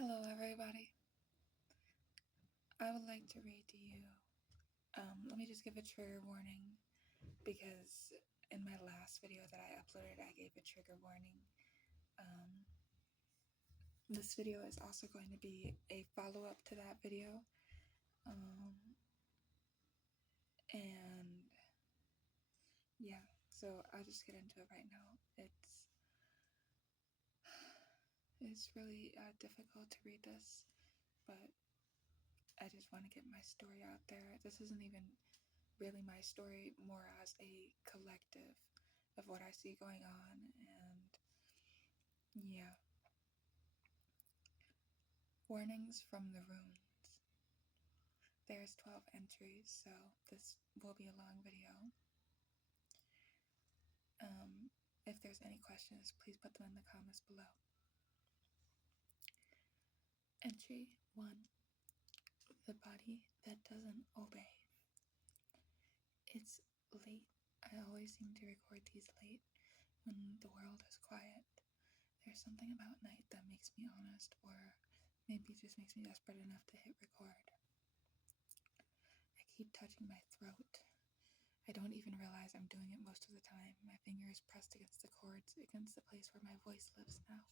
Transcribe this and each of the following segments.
Hello, everybody. I would like to read to you. Let me just give a trigger warning because in my last video that I uploaded, I gave a trigger warning. This video is also going to be a follow up to that video. And yeah, so I'll just get into it right now. It's really difficult to read this, but I just want to get my story out there. This isn't even really my story, more as a collective of what I see going on. And yeah, warnings from the runes. There's 12 entries, so this will be a long video. If there's any questions, please put them in the comments below. Entry 1. The body that doesn't obey. It's late. I always seem to record these late when the world is quiet. There's something about night that makes me honest, or maybe just makes me desperate enough to hit record. I keep touching my throat. I don't even realize I'm doing it most of the time. My fingers pressed against the cords, against the place where my voice lives now.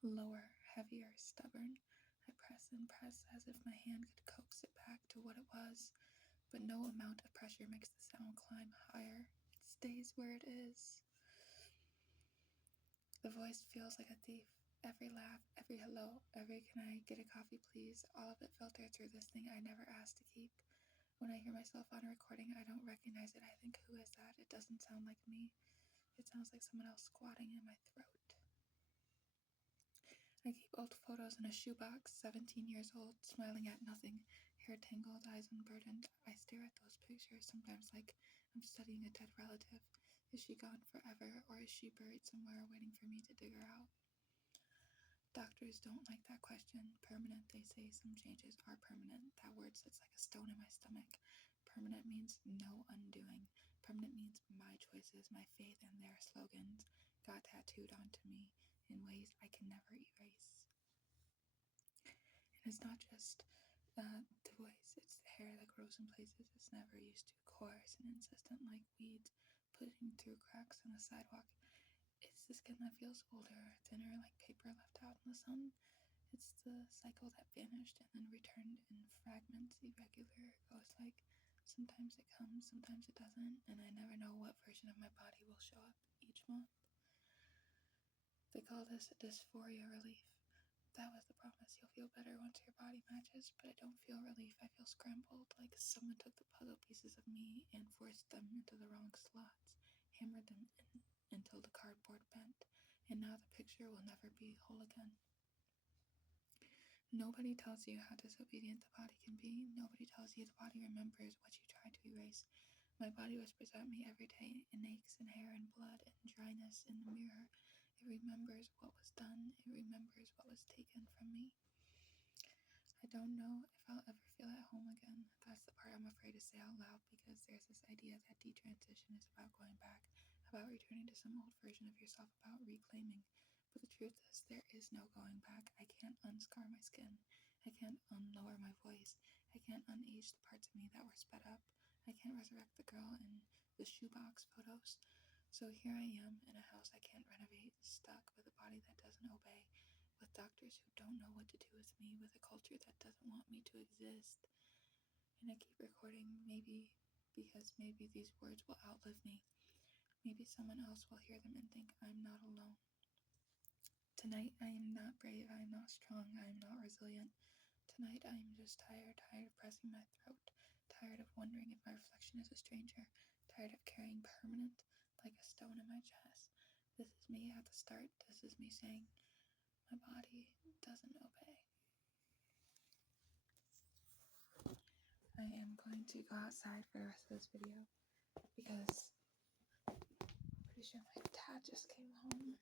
Lower, heavier, stubborn. I press and press as if my hand could coax it back to what it was, but no amount of pressure makes the sound climb higher. It stays where it is. The voice feels like a thief. Every laugh, every hello, every "can I get a coffee please," all of it filtered through this thing I never asked to keep. When I hear myself on a recording, I don't recognize it. I think, who is that? It doesn't sound like me. It sounds like someone else squatting in my throat. I keep old photos in a shoebox, 17 years old, smiling at nothing, hair tangled, eyes unburdened. I stare at those pictures, sometimes like I'm studying a dead relative. Is she gone forever, or is she buried somewhere waiting for me to dig her out? Doctors don't like that question. Permanent, they say. Some changes are permanent. That word sits like a stone in my stomach. Permanent means no undoing. Permanent means my choices, my faith, and their slogans got tattooed onto me in ways I can never erase. And it's not just the voice, it's the hair that grows in places it's never used to, coarse and insistent like weeds pushing through cracks on the sidewalk. It's the skin that feels older, thinner like paper left out in the sun. It's the cycle that vanished and then returned in fragments, irregular, ghost-like. Sometimes it comes, sometimes it doesn't, and I never know what version of my body will show up each month. They call this dysphoria relief. That was the promise. You'll feel better once your body matches, but I don't feel relief. I feel scrambled, like someone took the puzzle pieces of me and forced them into the wrong slots, hammered them in until the cardboard bent, and now the picture will never be whole again. Nobody tells you how disobedient the body can be. Nobody tells you the body remembers what you tried to erase. My body whispers at me every day in aches and hair and blood and dryness in the mirror. It remembers what was done. It remembers what was taken from me. I don't know if I'll ever feel at home again. That's the part I'm afraid to say out loud, because there's this idea that detransition is about going back, about returning to some old version of yourself, about reclaiming. But the truth is, there is no going back. I can't unscar my skin. I can't unlower my voice. I can't unage the parts of me that were sped up. I can't resurrect the girl in the shoebox photos. So here I am in a house I can't renovate, stuck with a body that doesn't obey, with doctors who don't know what to do with me, with a culture that doesn't want me to exist. And I keep recording, maybe because maybe these words will outlive me. Maybe someone else will hear them and think I'm not alone. Tonight I am not brave, I am not strong, I am not resilient. Tonight I am just tired of pressing my throat, tired of wondering if my reflection is a stranger, tired of carrying permanent like a stone in my chest. This is me at the start, this is me saying, my body doesn't obey. I am going to go outside for the rest of this video because I'm pretty sure my dad just came home.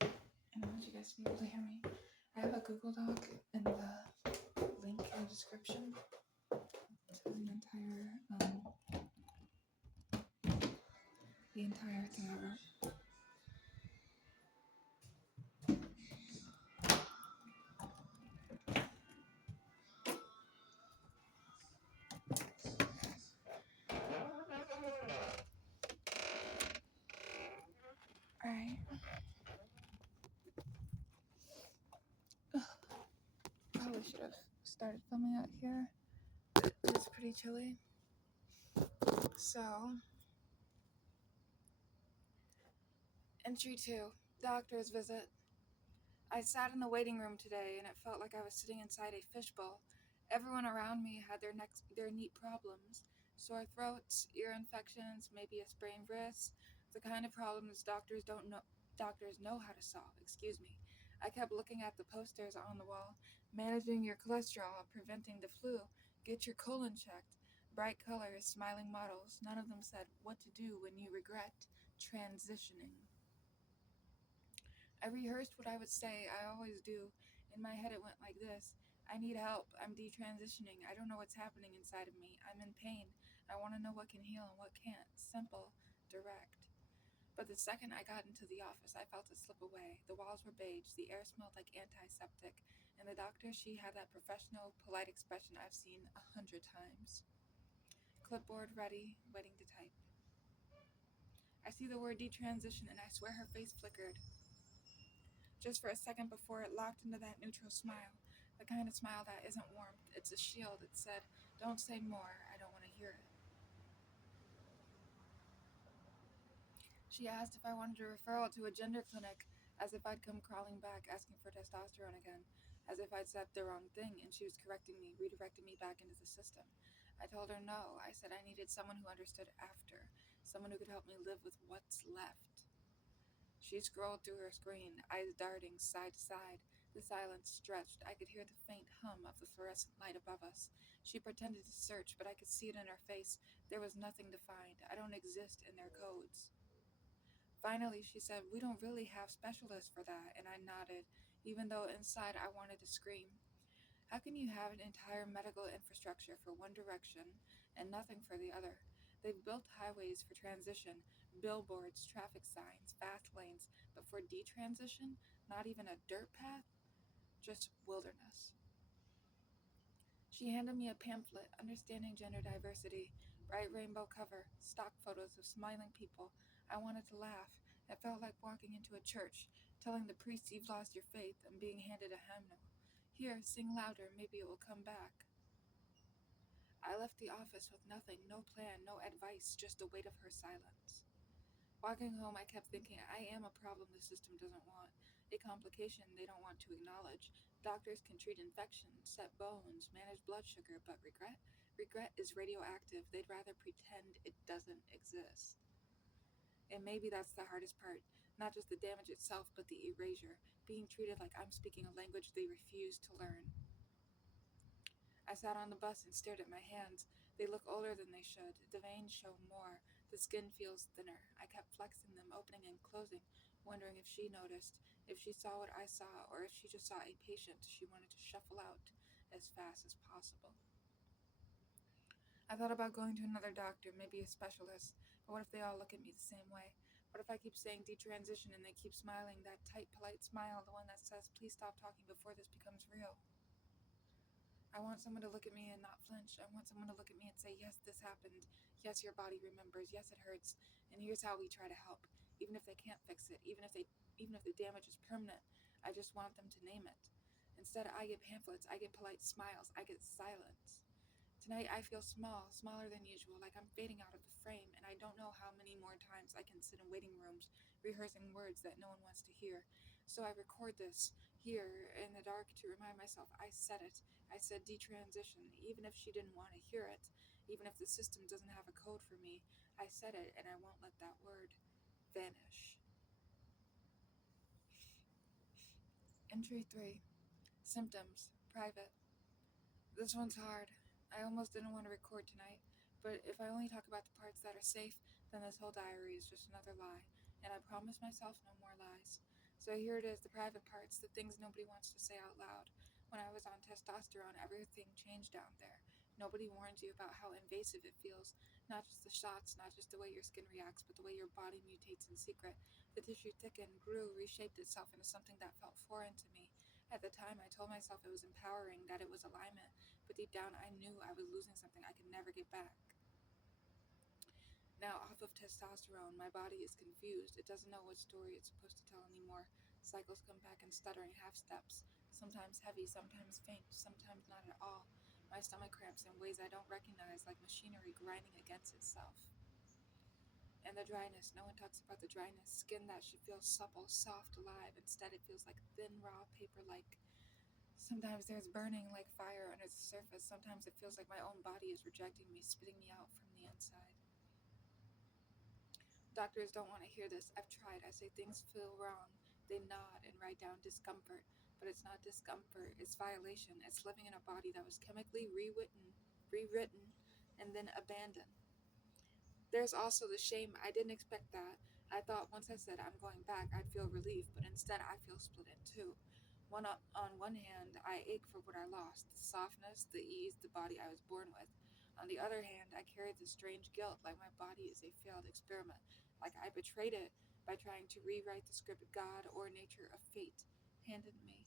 And I want you guys to be able to hear me. I have a Google Doc in the link in the description to the entire thing I wrote. Right. Probably should have started filming out here. It's pretty chilly. So, entry 2, doctor's visit. I sat in the waiting room today and it felt like I was sitting inside a fishbowl. Everyone around me had their neat problems. Sore throats, ear infections, maybe a sprained wrist. The kind of problems doctors know how to solve, excuse me. I kept looking at the posters on the wall. Managing your cholesterol, preventing the flu, get your colon checked. Bright colors, smiling models. None of them said what to do when you regret transitioning. I rehearsed what I would say. I always do. In my head, it went like this: I need help. I'm detransitioning. I don't know what's happening inside of me. I'm in pain. I want to know what can heal and what can't. Simple, direct. But the second I got into the office, I felt it slip away. The walls were beige, the air smelled like antiseptic, and the doctor, she had that professional, polite expression I've seen 100 times. Clipboard ready, waiting to type. I see the word detransition, and I swear her face flickered just for a second before it locked into that neutral smile. The kind of smile that isn't warmth, it's a shield. It said, "Don't say more, I don't want to hear it." She asked if I wanted a referral to a gender clinic, as if I'd come crawling back asking for testosterone again, as if I'd said the wrong thing and she was correcting me, redirecting me back into the system. I told her no. I said I needed someone who understood after, someone who could help me live with what's left. She scrolled through her screen, eyes darting side to side. The silence stretched. I could hear the faint hum of the fluorescent light above us. She pretended to search, but I could see it in her face. There was nothing to find. I don't exist in their codes. Finally, she said, "We don't really have specialists for that," and I nodded, even though inside I wanted to scream. How can you have an entire medical infrastructure for one direction and nothing for the other? They've built highways for transition, billboards, traffic signs, fast lanes, but for detransition, not even a dirt path, just wilderness. She handed me a pamphlet, Understanding Gender Diversity, bright rainbow cover, stock photos of smiling people. I wanted to laugh. It felt like walking into a church, telling the priest you've lost your faith, and being handed a hymnal. Here, sing louder, maybe it will come back. I left the office with nothing, no plan, no advice, just the weight of her silence. Walking home, I kept thinking, I am a problem the system doesn't want, a complication they don't want to acknowledge. Doctors can treat infections, set bones, manage blood sugar, but regret? Regret is radioactive. They'd rather pretend it doesn't exist. And maybe that's the hardest part. Not just the damage itself, but the erasure. Being treated like I'm speaking a language they refuse to learn. I sat on the bus and stared at my hands. They look older than they should. The veins show more. The skin feels thinner. I kept flexing them, opening and closing, wondering if she noticed, if she saw what I saw, or if she just saw a patient she wanted to shuffle out as fast as possible. I thought about going to another doctor, maybe a specialist, but what if they all look at me the same way? What if I keep saying detransition and they keep smiling, that tight, polite smile, the one that says, "Please stop talking before this becomes real"? I want someone to look at me and not flinch. I want someone to look at me and say, "Yes, this happened. Yes, your body remembers. Yes, it hurts. And here's how we try to help." Even if they can't fix it, even if the damage is permanent, I just want them to name it. Instead, I get pamphlets, I get polite smiles, I get silence. Tonight I feel small, smaller than usual, like I'm fading out of the frame, and I don't know how many more times I can sit in waiting rooms, rehearsing words that no one wants to hear. So I record this, here, in the dark, to remind myself I said it. I said detransition, even if she didn't want to hear it, even if the system doesn't have a code for me. I said it, and I won't let that word vanish. Entry 3. Symptoms. Private. This one's hard. I almost didn't want to record tonight, but if I only talk about the parts that are safe, then this whole diary is just another lie, and I promised myself no more lies. So here it is, the private parts, the things nobody wants to say out loud. When I was on testosterone, everything changed down there. Nobody warns you about how invasive it feels. Not just the shots, not just the way your skin reacts, but the way your body mutates in secret. The tissue thickened, grew, reshaped itself into something that felt foreign to me. At the time, I told myself it was empowering, that it was alignment, but deep down I knew I was losing something I could never get back. now off of testosterone, my body is confused. It doesn't know what story it's supposed to tell anymore. Cycles come back in stuttering half steps, sometimes heavy, sometimes faint, sometimes not at all. My stomach cramps in ways I don't recognize, like machinery grinding against itself. And the dryness, no one talks about the dryness. Skin that should feel supple, soft, alive. Instead, it feels like thin, raw paper like. Sometimes there's burning like fire under the surface. Sometimes it feels like my own body is rejecting me, spitting me out from the inside. Doctors don't want to hear this. I've tried. I say things feel wrong. They nod and write down discomfort. But it's not discomfort, it's violation. It's living in a body that was chemically rewritten, and then abandoned. There's also the shame. I didn't expect that. I thought once I said I'm going back, I'd feel relief, but instead I feel split in two. On one hand, I ache for what I lost, the softness, the ease, the body I was born with. On the other hand, I carry this strange guilt, like my body is a failed experiment, like I betrayed it by trying to rewrite the script God or nature of fate handed me.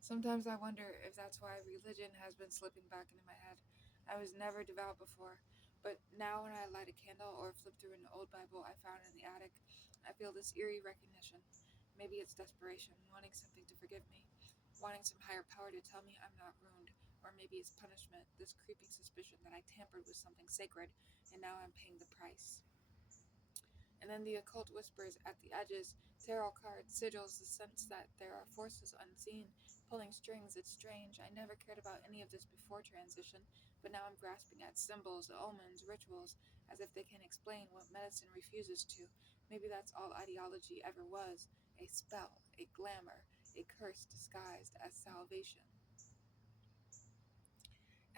Sometimes I wonder if that's why religion has been slipping back into my head. I was never devout before, but now when I light a candle or flip through an old Bible I found in the attic, I feel this eerie recognition. Maybe it's desperation, wanting something to forgive me, wanting some higher power to tell me I'm not ruined, or maybe it's punishment, this creeping suspicion that I tampered with something sacred and now I'm paying the price. And then the occult whispers at the edges, tarot cards, sigils, the sense that there are forces unseen, pulling strings. It's strange. I never cared about any of this before transition, but now I'm grasping at symbols, omens, rituals, as if they can explain what medicine refuses to. Maybe that's all ideology ever was, a spell, a glamour, a curse disguised as salvation.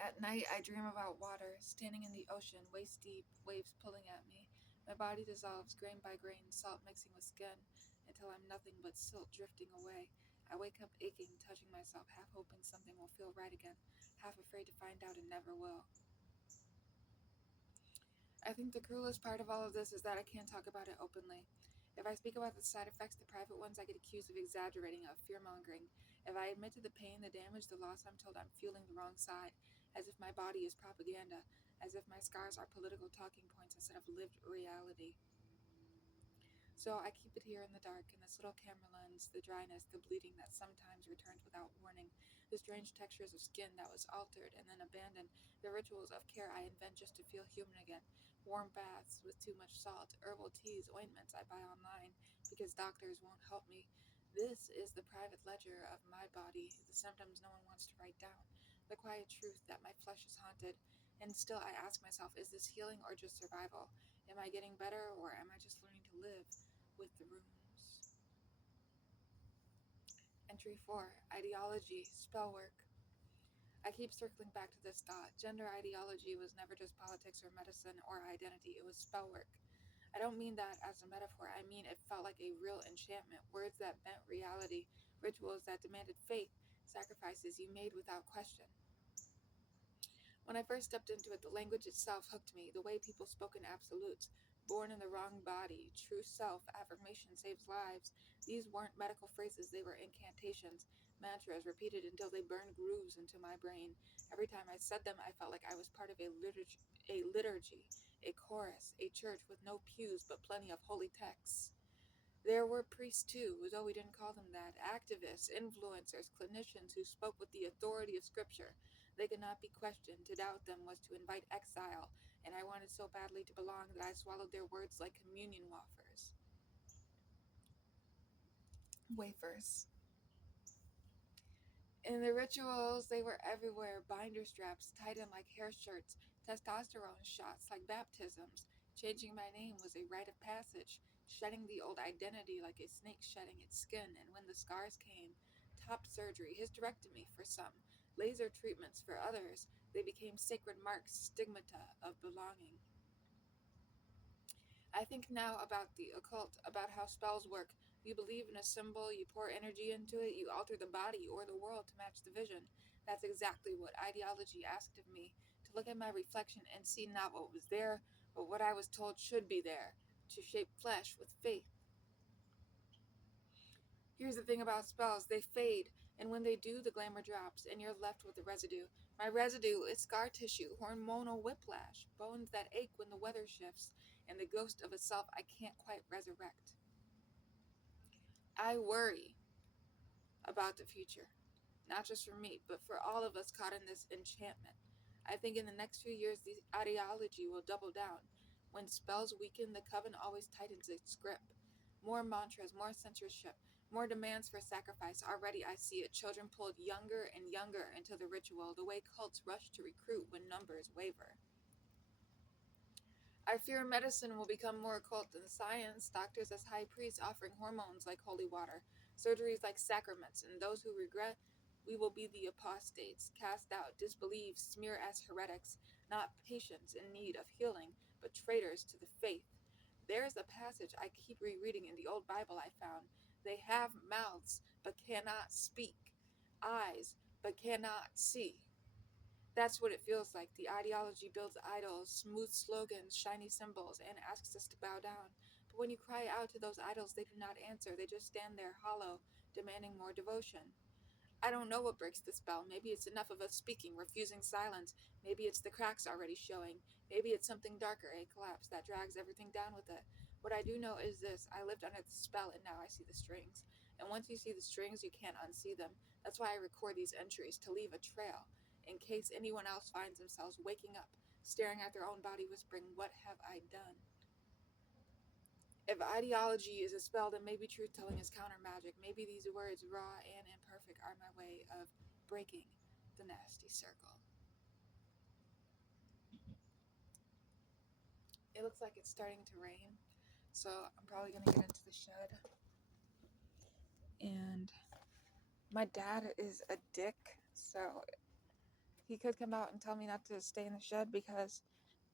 At night, I dream about water, standing in the ocean, waist deep, waves pulling at me. My body dissolves grain by grain, salt mixing with skin, until I'm nothing but silt drifting away. I wake up aching, touching myself, half hoping something will feel right again, half afraid to find out it never will. I think the cruelest part of all of this is that I can't talk about it openly. If I speak about the side effects, the private ones, I get accused of exaggerating, of fear mongering. If I admit to the pain, the damage, the loss, I'm told I'm fueling the wrong side, as if my body is propaganda, as if my scars are political talking points instead of lived reality. So I keep it here in the dark, in this little camera lens, the dryness, the bleeding that sometimes returns without warning, the strange textures of skin that was altered and then abandoned, the rituals of care I invent just to feel human again, warm baths with too much salt, herbal teas, ointments I buy online because doctors won't help me. This is the private ledger of my body, the symptoms no one wants to write down, the quiet truth that my flesh is haunted. And still I ask myself, is this healing or just survival? Am I getting better or am I just learning to live with the runes? Entry 4, Ideology, Spell Work. I keep circling back to this thought. Gender ideology was never just politics or medicine or identity, it was spell work. I don't mean that as a metaphor, I mean it felt like a real enchantment, words that bent reality, rituals that demanded faith, sacrifices you made without question. When I first stepped into it, the language itself hooked me, the way people spoke in absolutes. Born in the wrong body, true self, affirmation saves lives. These weren't medical phrases, they were incantations, mantras repeated until they burned grooves into my brain. Every time I said them, I felt like I was part of a liturgy, a chorus, a church with no pews but plenty of holy texts. There were priests too, though we didn't call them that, activists, influencers, clinicians who spoke with the authority of Scripture. They could not be questioned. To doubt them was to invite exile, and I wanted so badly to belong that I swallowed their words like communion wafers. In the rituals, they were everywhere, binder straps tied in like hair shirts, testosterone shots like baptisms. Changing my name was a rite of passage, shedding the old identity like a snake shedding its skin, and when the scars came, top surgery, hysterectomy for some, laser treatments for others, they became sacred marks, stigmata of belonging. I think now about the occult, about how spells work. You believe in a symbol, you pour energy into it, you alter the body or the world to match the vision. That's exactly what ideology asked of me, to look at my reflection and see not what was there, but what I was told should be there, to shape flesh with faith. Here's the thing about spells, they fade, and when they do, the glamour drops, and you're left with the residue. My residue is scar tissue, hormonal whiplash, bones that ache when the weather shifts, and the ghost of a self I can't quite resurrect. I worry about the future, not just for me, but for all of us caught in this enchantment. I think in the next few years, the ideology will double down. When spells weaken, the coven always tightens its grip. More mantras, more censorship, more demands for sacrifice. Already I see it. Children pulled younger and younger into the ritual, the way cults rush to recruit when numbers waver. I fear medicine will become more occult than science, doctors as high priests offering hormones like holy water, surgeries like sacraments, and those who regret, we will be the apostates, cast out, disbelieve, smear as heretics, not patients in need of healing, but traitors to the faith. There's a passage I keep rereading in the old Bible I found. They have mouths, but cannot speak, eyes, but cannot see. That's what it feels like. The ideology builds idols, smooth slogans, shiny symbols, and asks us to bow down. But when you cry out to those idols, they do not answer. They just stand there hollow, demanding more devotion. I don't know what breaks the spell. Maybe it's enough of us speaking, refusing silence. Maybe it's the cracks already showing. Maybe it's something darker, a collapse that drags everything down with it. What I do know is this: I lived under the spell and now I see the strings. And once you see the strings, you can't unsee them. That's why I record these entries, to leave a trail, in case anyone else finds themselves waking up, staring at their own body, whispering, "What have I done?" If ideology is a spell, then maybe truth telling is counter magic. Maybe these words, raw and imperfect, are my way of breaking the nasty circle. It looks like it's starting to rain, so I'm probably gonna get into the shed. And my dad is a dick, so he could come out and tell me not to stay in the shed because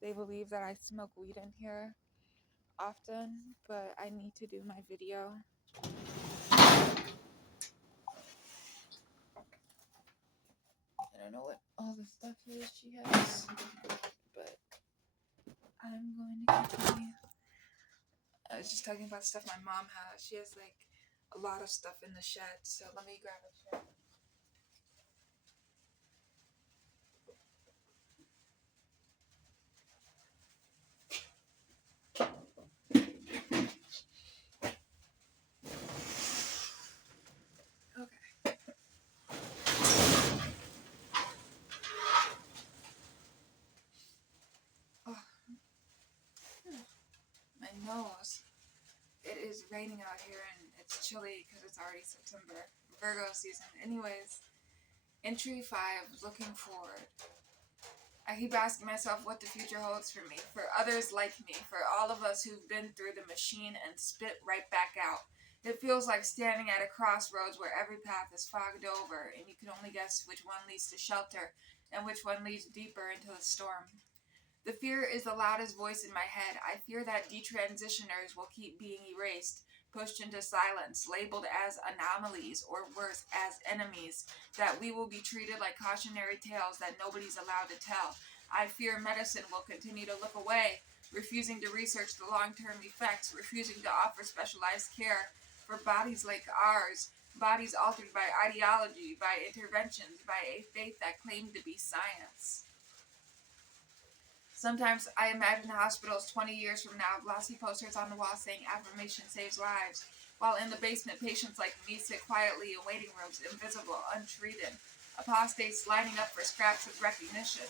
they believe that I smoke weed in here often, but I need to do my video. I don't know what all the stuff is she has, but I'm going to continue. I was just talking about stuff my mom has. She has like a lot of stuff in the shed, so let me grab a chair. Okay. Oh, my nose. It is raining out here and it's chilly because it's already September. Virgo season. Anyways, entry 5, looking forward. I keep asking myself what the future holds for me, for others like me, for all of us who've been through the machine and spit right back out. It feels like standing at a crossroads where every path is fogged over and you can only guess which one leads to shelter and which one leads deeper into the storm. The fear is the loudest voice in my head. I fear that detransitioners will keep being erased, pushed into silence, labeled as anomalies, or worse, as enemies, that we will be treated like cautionary tales that nobody's allowed to tell. I fear medicine will continue to look away, refusing to research the long-term effects, refusing to offer specialized care for bodies like ours, bodies altered by ideology, by interventions, by a faith that claimed to be science. Sometimes I imagine hospitals 20 years from now, glossy posters on the wall saying affirmation saves lives, while in the basement patients like me sit quietly in waiting rooms, invisible, untreated, apostates lining up for scraps of recognition.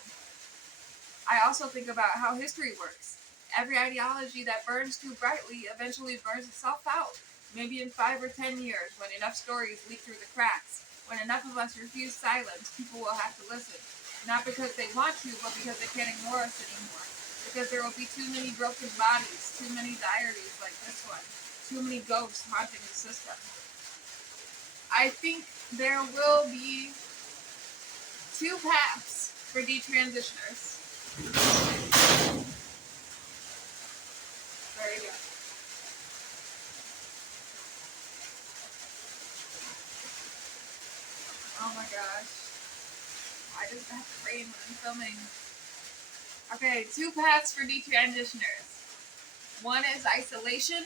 I also think about how history works. Every ideology that burns too brightly eventually burns itself out. Maybe in 5 or 10 years, when enough stories leak through the cracks, when enough of us refuse silence, people will have to listen. Not because they want to, but because they can't ignore us anymore. Because there will be too many broken bodies, too many diaries like this one, too many ghosts haunting the system. I think there will be 2 paths for detransitioners. Very good. Oh my gosh. I just have to rain when I'm filming. Okay, 2 paths for detransitioners. One is isolation,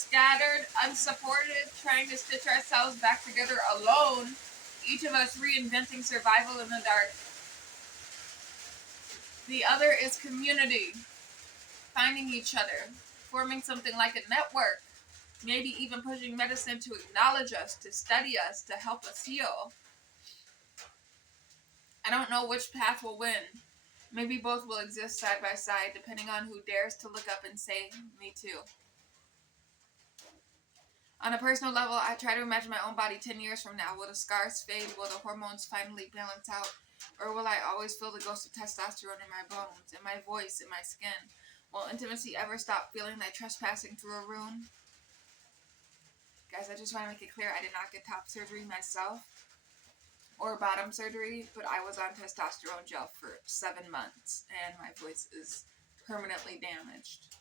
scattered, unsupported, trying to stitch ourselves back together alone, each of us reinventing survival in the dark. The other is community, finding each other, forming something like a network, maybe even pushing medicine to acknowledge us, to study us, to help us heal. I don't know which path will win. Maybe both will exist side by side, depending on who dares to look up and say, me too. On a personal level, I try to imagine my own body 10 years from now. Will the scars fade? Will the hormones finally balance out? Or will I always feel the ghost of testosterone in my bones, in my voice, in my skin? Will intimacy ever stop feeling like trespassing through a room? Guys, I just want to make it clear I did not get top surgery myself or bottom surgery, but I was on testosterone gel for 7 months and my voice is permanently damaged.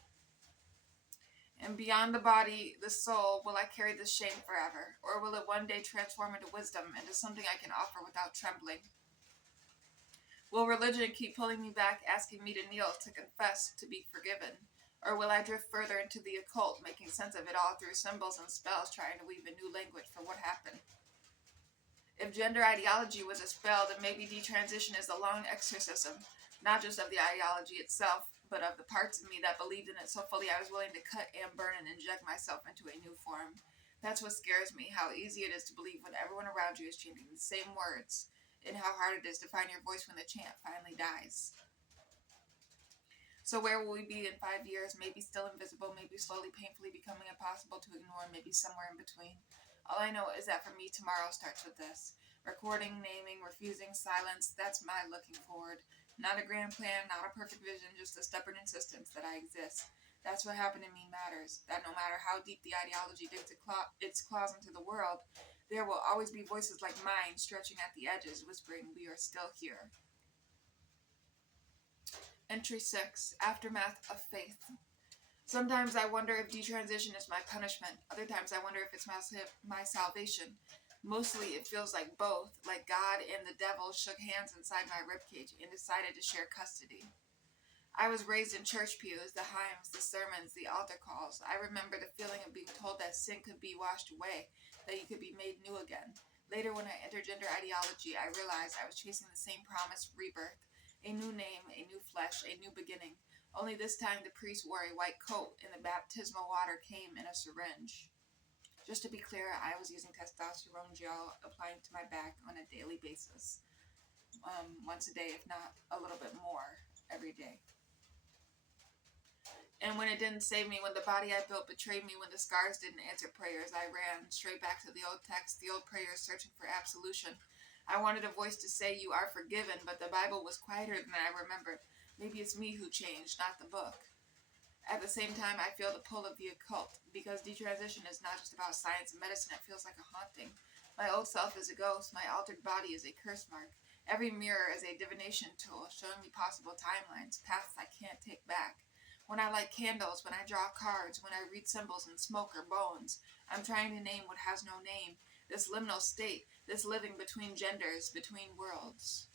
And beyond the body, the soul, will I carry this shame forever? Or will it one day transform into wisdom, into something I can offer without trembling? Will religion keep pulling me back, asking me to kneel, to confess, to be forgiven? Or will I drift further into the occult, making sense of it all through symbols and spells, trying to weave a new language for what happened? If gender ideology was a spell, then maybe detransition is a long exorcism, not just of the ideology itself, but of the parts of me that believed in it so fully I was willing to cut and burn and inject myself into a new form. That's what scares me, how easy it is to believe when everyone around you is chanting the same words, and how hard it is to find your voice when the chant finally dies. So where will we be in 5 years? Maybe still invisible, maybe slowly, painfully becoming impossible to ignore, maybe somewhere in between. All I know is that for me, tomorrow starts with this. Recording, naming, refusing, silence, that's my looking forward. Not a grand plan, not a perfect vision, just a stubborn insistence that I exist. That's what happened to me matters. That no matter how deep the ideology digs its claws into the world, there will always be voices like mine stretching at the edges, whispering, we are still here. Entry 6. Aftermath of Faith. Sometimes I wonder if detransition is my punishment. Other times I wonder if it's my salvation. Mostly it feels like both, like God and the devil shook hands inside my ribcage and decided to share custody. I was raised in church pews, the hymns, the sermons, the altar calls. I remember the feeling of being told that sin could be washed away, that you could be made new again. Later, when I entered gender ideology, I realized I was chasing the same promised rebirth. A new name, a new flesh, a new beginning. Only this time the priest wore a white coat and the baptismal water came in a syringe. Just to be clear, I was using testosterone gel applying to my back on a daily basis. Once a day, if not a little bit more every day. And when it didn't save me, when the body I built betrayed me, when the scars didn't answer prayers, I ran straight back to the old text, the old prayers searching for absolution. I wanted a voice to say, you are forgiven, but the Bible was quieter than I remembered. Maybe it's me who changed, not the book. At the same time, I feel the pull of the occult, because detransition is not just about science and medicine, it feels like a haunting. My old self is a ghost, my altered body is a curse mark. Every mirror is a divination tool, showing me possible timelines, paths I can't take back. When I light candles, when I draw cards, when I read symbols in smoke or bones, I'm trying to name what has no name, this liminal state, this living between genders, between worlds.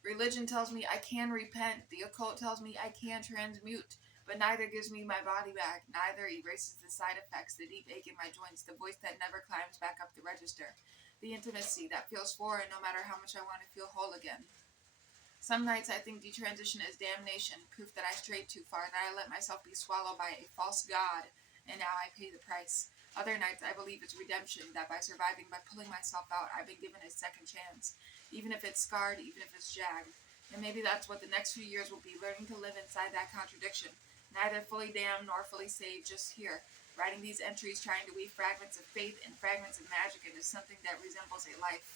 Religion tells me I can repent. The occult tells me I can transmute. But neither gives me my body back. Neither erases the side effects, the deep ache in my joints, the voice that never climbs back up the register, the intimacy that feels foreign no matter how much I want to feel whole again. Some nights I think detransition is damnation, proof that I strayed too far, that I let myself be swallowed by a false god, and now I pay the price. Other nights I believe it's redemption, that by surviving, by pulling myself out, I've been given a second chance, even if it's scarred, even if it's jagged. And maybe that's what the next few years will be, learning to live inside that contradiction, neither fully damned nor fully saved, just here, writing these entries, trying to weave fragments of faith and fragments of magic into something that resembles a life.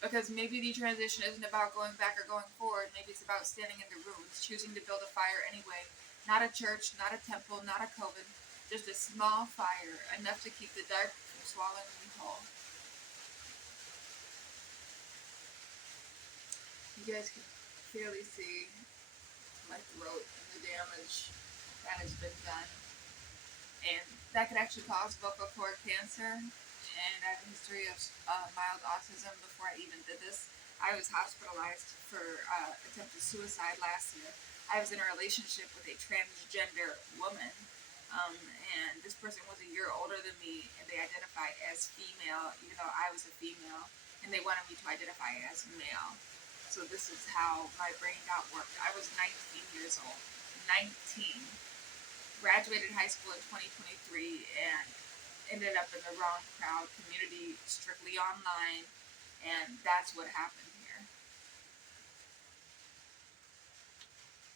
Because maybe detransition isn't about going back or going forward. Maybe it's about standing in the ruins, choosing to build a fire anyway. Not a church, not a temple, not a coven. Just a small fire, enough to keep the dark from swallowing me whole. You guys can clearly see my throat and the damage that has been done. And that could actually cause vocal cord cancer. And I have a history of mild autism before I even did this. I was hospitalized for attempted suicide last year. I was in a relationship with a transgender woman, and this person was a year older than me, and they identified as female, even though I was a female, and they wanted me to identify as male. So this is how my brain got worked. I was 19 years old. 19. Graduated high school in 2023 and ended up in the wrong crowd, community, strictly online, and that's what happened here.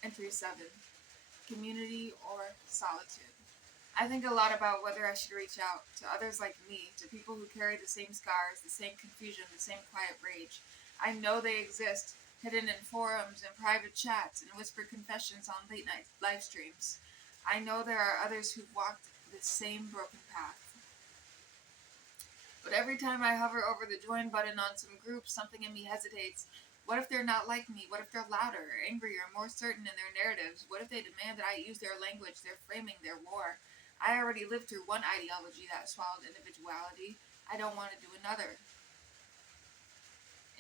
Entry 7. Community or solitude. I think a lot about whether I should reach out to others like me, to people who carry the same scars, the same confusion, the same quiet rage. I know they exist, hidden in forums and private chats and whispered confessions on late night live streams. I know there are others who've walked the same broken path. But every time I hover over the join button on some group, something in me hesitates. What if they're not like me? What if they're louder, angrier, more certain in their narratives? What if they demand that I use their language, their framing, their war? I already lived through one ideology that swallowed individuality. I don't want to do another.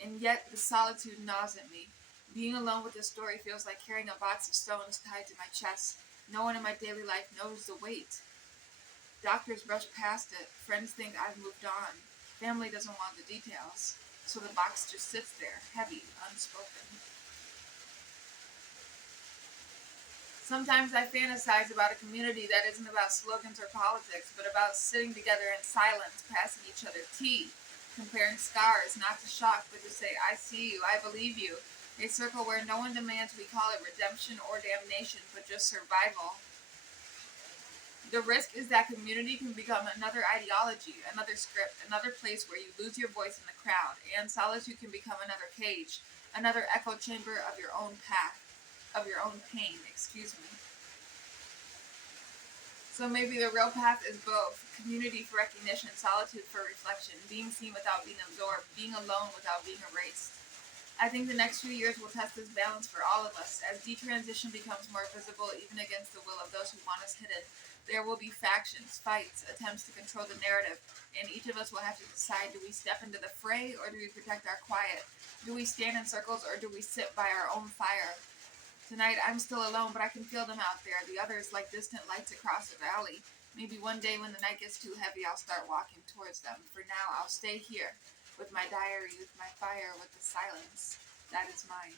And yet the solitude gnaws at me. Being alone with this story feels like carrying a box of stones tied to my chest. No one in my daily life knows the weight. Doctors brush past it. Friends think I've moved on. Family doesn't want the details. So the box just sits there, heavy, unspoken. Sometimes I fantasize about a community that isn't about slogans or politics, but about sitting together in silence, passing each other tea, comparing scars, not to shock, but to say, I see you, I believe you. A circle where no one demands we call it redemption or damnation, but just survival. The risk is that community can become another ideology, another script, another place where you lose your voice in the crowd, and solitude can become another cage, another echo chamber of your own path, of your own pain, excuse me. So maybe the real path is both community for recognition, solitude for reflection, being seen without being absorbed, being alone without being erased. I think the next few years will test this balance for all of us. As detransition becomes more visible, even against the will of those who want us hidden, there will be factions, fights, attempts to control the narrative, and each of us will have to decide, do we step into the fray or do we protect our quiet? Do we stand in circles or do we sit by our own fire? Tonight I'm still alone, but I can feel them out there, the others like distant lights across the valley. Maybe one day when the night gets too heavy, I'll start walking towards them. For now, I'll stay here, with my diary, with my fire, with the silence that is mine.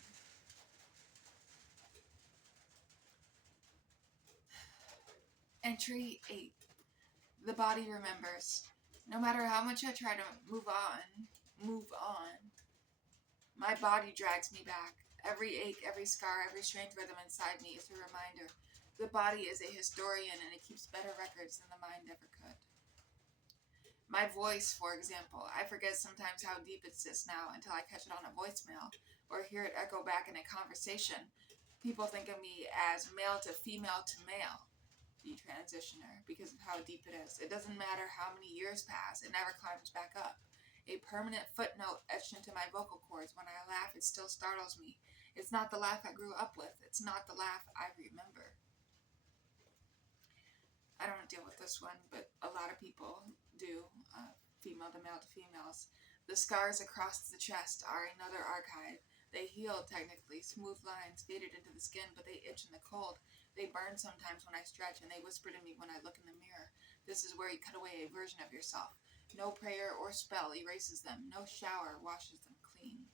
Entry 8. The body remembers. No matter how much I try to move on, my body drags me back. Every ache, every scar, every strange rhythm inside me is a reminder. The body is a historian and it keeps better records than the mind ever could. My voice, for example, I forget sometimes how deep it sits now until I catch it on a voicemail or hear it echo back in a conversation. People think of me as male to female to male, detransitioner, because of how deep it is. It doesn't matter how many years pass, it never climbs back up. A permanent footnote etched into my vocal cords. When I laugh, it still startles me. It's not the laugh I grew up with. It's not the laugh I remember. I don't deal with this one, but a lot of people do, female to male to females. The scars across the chest are another archive. They heal technically, smooth lines faded into the skin, but they itch in the cold. They burn sometimes when I stretch, and they whisper to me when I look in the mirror. This is where you cut away a version of yourself. No prayer or spell erases them. No shower washes them clean.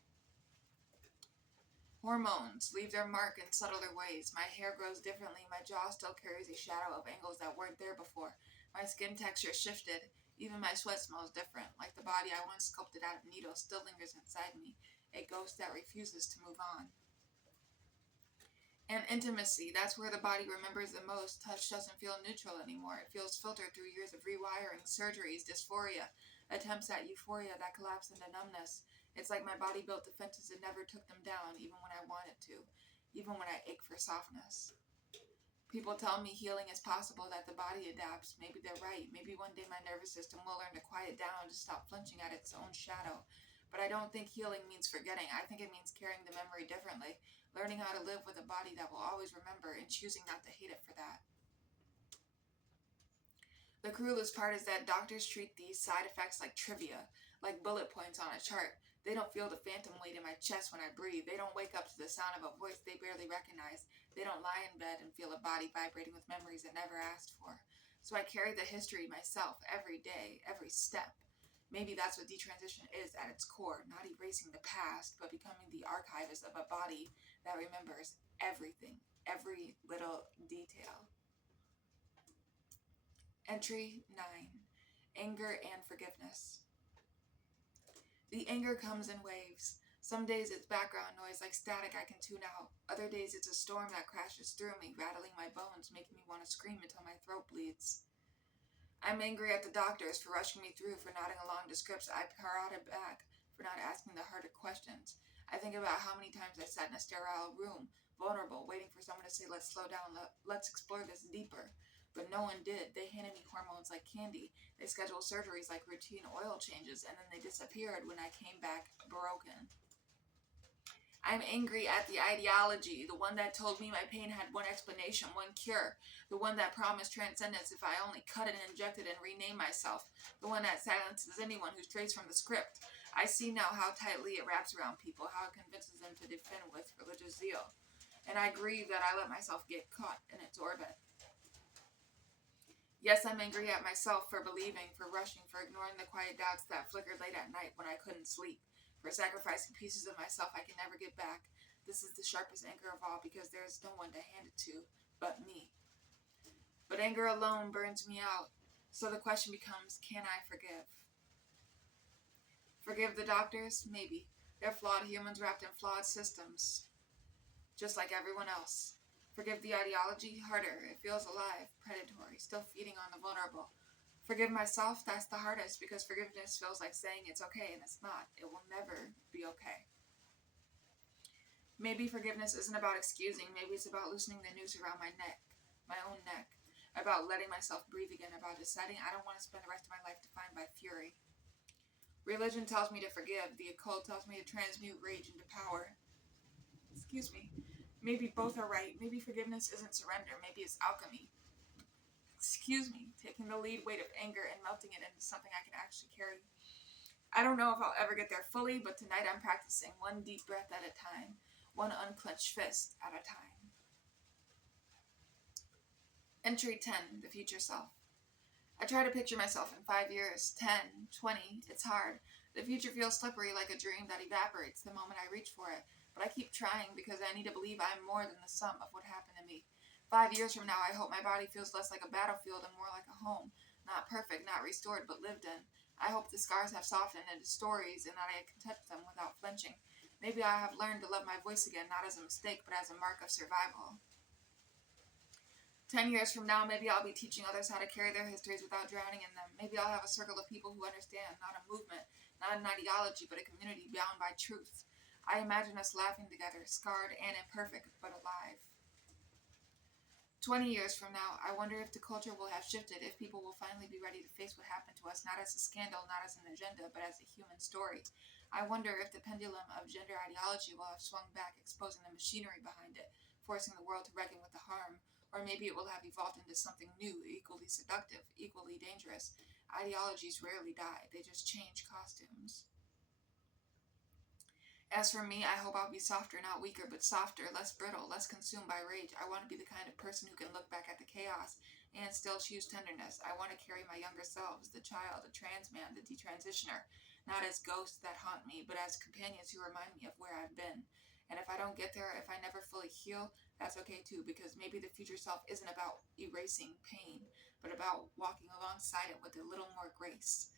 Hormones leave their mark in subtler ways. My hair grows differently. My jaw still carries a shadow of angles that weren't there before. My skin texture shifted. Even my sweat smells different. Like the body I once sculpted out of needles still lingers inside me. A ghost that refuses to move on. And intimacy, that's where the body remembers the most. Touch doesn't feel neutral anymore. It feels filtered through years of rewiring, surgeries, dysphoria, attempts at euphoria that collapse into numbness. It's like my body built defenses and never took them down, even when I wanted to, even when I ache for softness. People tell me healing is possible, that the body adapts. Maybe they're right. Maybe one day my nervous system will learn to quiet down, to stop flinching at its own shadow. But I don't think healing means forgetting. I think it means carrying the memory differently, learning how to live with a body that will always remember, and choosing not to hate it for that. The cruelest part is that doctors treat these side effects like trivia, like bullet points on a chart. They don't feel the phantom weight in my chest when I breathe. They don't wake up to the sound of a voice they barely recognize. They don't lie in bed and feel a body vibrating with memories it never asked for. So I carry the history myself every day, every step. Maybe that's what detransition is at its core, not erasing the past, but becoming the archivist of a body that remembers everything, every little detail. Entry 9. Anger and Forgiveness. The anger comes in waves. Some days it's background noise like static I can tune out. Other days it's a storm that crashes through me, rattling my bones, making me want to scream until my throat bleeds. I'm angry at the doctors for rushing me through, for nodding along to scripts I parroted back, for not asking the harder questions. I think about how many times I sat in a sterile room, vulnerable, waiting for someone to say, let's slow down, let's explore this deeper. But no one did. They handed me hormones like candy. They scheduled surgeries like routine oil changes, and then they disappeared when I came back broken. I'm angry at the ideology, the one that told me my pain had one explanation, one cure, the one that promised transcendence if I only cut it and injected and renamed myself, the one that silences anyone who strays from the script. I see now how tightly it wraps around people, how it convinces them to defend with religious zeal. And I grieve that I let myself get caught in its orbit. Yes, I'm angry at myself for believing, for rushing, for ignoring the quiet doubts that flickered late at night when I couldn't sleep, for sacrificing pieces of myself I can never get back. This is the sharpest anger of all because there is no one to hand it to but me. But anger alone burns me out. So the question becomes, can I forgive? Forgive the doctors? Maybe. They're flawed humans wrapped in flawed systems, just like everyone else. Forgive the ideology? Harder. It feels alive, predatory, still feeding on the vulnerable. Forgive myself? That's the hardest because forgiveness feels like saying it's okay and it's not. It will never be okay. Maybe forgiveness isn't about excusing. Maybe it's about loosening the noose around my neck, my own neck. About letting myself breathe again. About deciding I don't want to spend the rest of my life defined by fury. Religion tells me to forgive. The occult tells me to transmute rage into power. Excuse me. Maybe both are right. Maybe forgiveness isn't surrender. Maybe it's alchemy. Excuse me. Taking the lead weight of anger and melting it into something I can actually carry. I don't know if I'll ever get there fully, but tonight I'm practicing one deep breath at a time, one unclenched fist at a time. Entry 10, the future self. I try to picture myself in 5 years, 10, 20. It's hard. The future feels slippery like a dream that evaporates the moment I reach for it. But I keep trying because I need to believe I'm more than the sum of what happened to me. 5 years from now, I hope my body feels less like a battlefield and more like a home. Not perfect, not restored, but lived in. I hope the scars have softened into stories and that I can touch them without flinching. Maybe I have learned to love my voice again, not as a mistake, but as a mark of survival. 10 years from now, maybe I'll be teaching others how to carry their histories without drowning in them. Maybe I'll have a circle of people who understand, not a movement, not an ideology, but a community bound by truth. I imagine us laughing together, scarred and imperfect, but alive. 20 years from now, I wonder if the culture will have shifted, if people will finally be ready to face what happened to us, not as a scandal, not as an agenda, but as a human story. I wonder if the pendulum of gender ideology will have swung back, exposing the machinery behind it, forcing the world to reckon with the harm. Or maybe it will have evolved into something new, equally seductive, equally dangerous. Ideologies rarely die, they just change costumes. As for me, I hope I'll be softer, not weaker, but softer, less brittle, less consumed by rage. I want to be the kind of person who can look back at the chaos and still choose tenderness. I want to carry my younger selves, the child, the trans man, the detransitioner, not as ghosts that haunt me, but as companions who remind me of where I've been. And if I don't get there, if I never fully heal, that's okay too, because maybe the future self isn't about erasing pain, but about walking alongside it with a little more grace.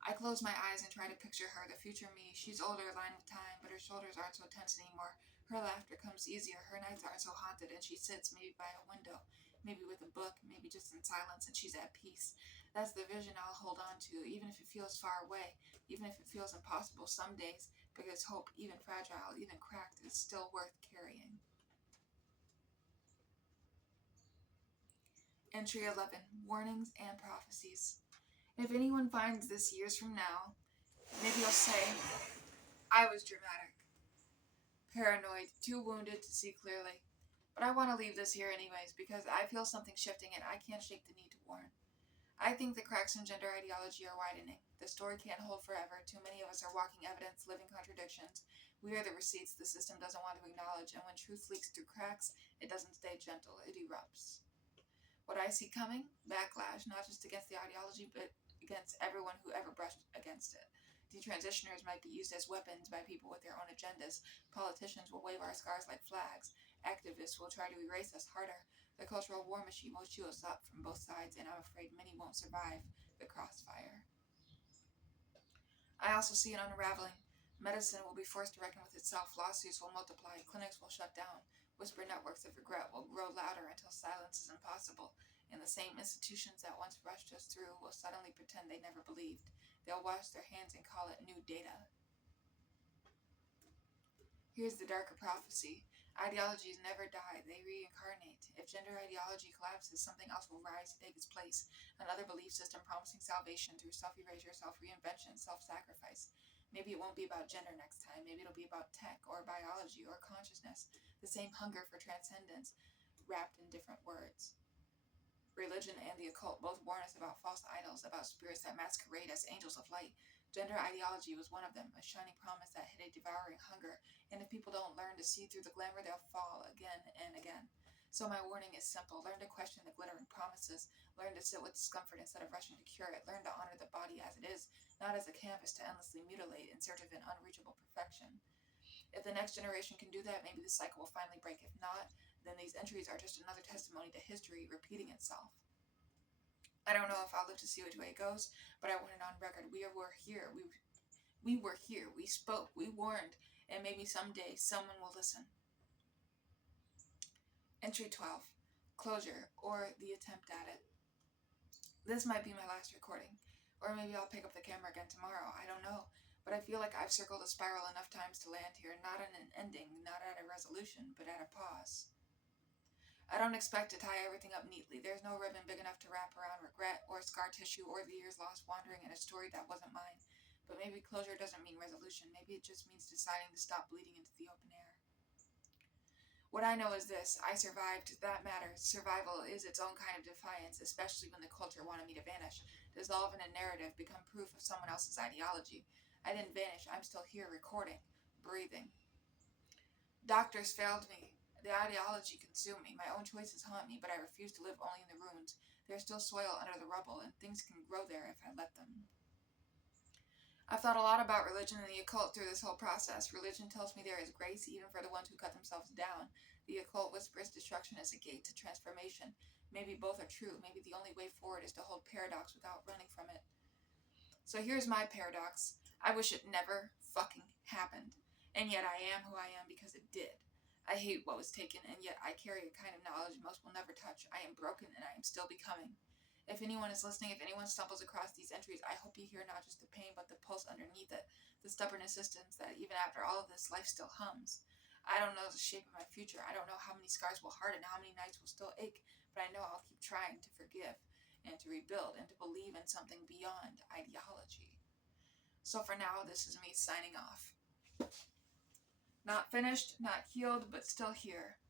I close my eyes and try to picture her, the future me. She's older, lined with time, but her shoulders aren't so tense anymore. Her laughter comes easier, her nights aren't so haunted, and she sits maybe by a window, maybe with a book, maybe just in silence, and she's at peace. That's the vision I'll hold on to, even if it feels far away, even if it feels impossible some days, because hope, even fragile, even cracked, is still worth carrying. Entry 11, Warnings and Prophecies. If anyone finds this years from now, maybe you'll say, I was dramatic, paranoid, too wounded to see clearly. But I want to leave this here anyways because I feel something shifting and I can't shake the need to warn. I think the cracks in gender ideology are widening. The story can't hold forever. Too many of us are walking evidence, living contradictions. We are the receipts the system doesn't want to acknowledge, and when truth leaks through cracks, it doesn't stay gentle, it erupts. What I see coming? Backlash, not just against the ideology, but against everyone who ever brushed against it. Detransitioners might be used as weapons by people with their own agendas. Politicians will wave our scars like flags. Activists will try to erase us harder. The cultural war machine will chew us up from both sides, and I'm afraid many won't survive the crossfire. I also see it unraveling. Medicine will be forced to reckon with itself. Lawsuits will multiply. Clinics will shut down. Whisper networks of regret will grow louder until silence is impossible. And the same institutions that once rushed us through will suddenly pretend they never believed. They'll wash their hands and call it new data. Here's the darker prophecy. Ideologies never die, they reincarnate. If gender ideology collapses, something else will rise to take its place. Another belief system promising salvation through self-erasure, self-reinvention, self-sacrifice. Maybe it won't be about gender next time. Maybe it'll be about tech or biology or consciousness. The same hunger for transcendence, wrapped in different words. Religion and the occult both warn us about false idols, about spirits that masquerade as angels of light. Gender ideology was one of them, a shining promise that hid a devouring hunger, and if people don't learn to see through the glamour, they'll fall again and again. So my warning is simple. Learn to question the glittering promises. Learn to sit with discomfort instead of rushing to cure it. Learn to honor the body as it is, not as a canvas to endlessly mutilate in search of an unreachable perfection. If the next generation can do that, maybe the cycle will finally break. If not, then these entries are just another testimony to history repeating itself. I don't know if I'll live to see which way it goes, but I want it on record. We were here. We were here. We spoke. We warned. And maybe someday someone will listen. Entry 12. Closure, or the attempt at it. This might be my last recording. Or maybe I'll pick up the camera again tomorrow. I don't know. But I feel like I've circled a spiral enough times to land here, not at an ending, not at a resolution, but at a pause. I don't expect to tie everything up neatly. There's no ribbon big enough to wrap around regret or scar tissue or the years lost wandering in a story that wasn't mine. But maybe closure doesn't mean resolution. Maybe it just means deciding to stop bleeding into the open air. What I know is this: I survived. That matters. Survival is its own kind of defiance, especially when the culture wanted me to vanish, dissolve in a narrative, become proof of someone else's ideology. I didn't vanish. I'm still here, recording, breathing. Doctors failed me. The ideology consumed me. My own choices haunt me, but I refuse to live only in the ruins. There's still soil under the rubble, and things can grow there if I let them. I've thought a lot about religion and the occult through this whole process. Religion tells me there is grace even for the ones who cut themselves down. The occult whispers destruction is a gate to transformation. Maybe both are true. Maybe the only way forward is to hold paradox without running from it. So here's my paradox. I wish it never fucking happened. And yet I am who I am because it did. I hate what was taken, and yet I carry a kind of knowledge most will never touch. I am broken, and I am still becoming. If anyone is listening, if anyone stumbles across these entries, I hope you hear not just the pain, but the pulse underneath it, the stubborn insistence that even after all of this, life still hums. I don't know the shape of my future. I don't know how many scars will harden, how many nights will still ache, but I know I'll keep trying to forgive and to rebuild and to believe in something beyond ideology. So for now, this is me signing off. Not finished, not healed, but still here.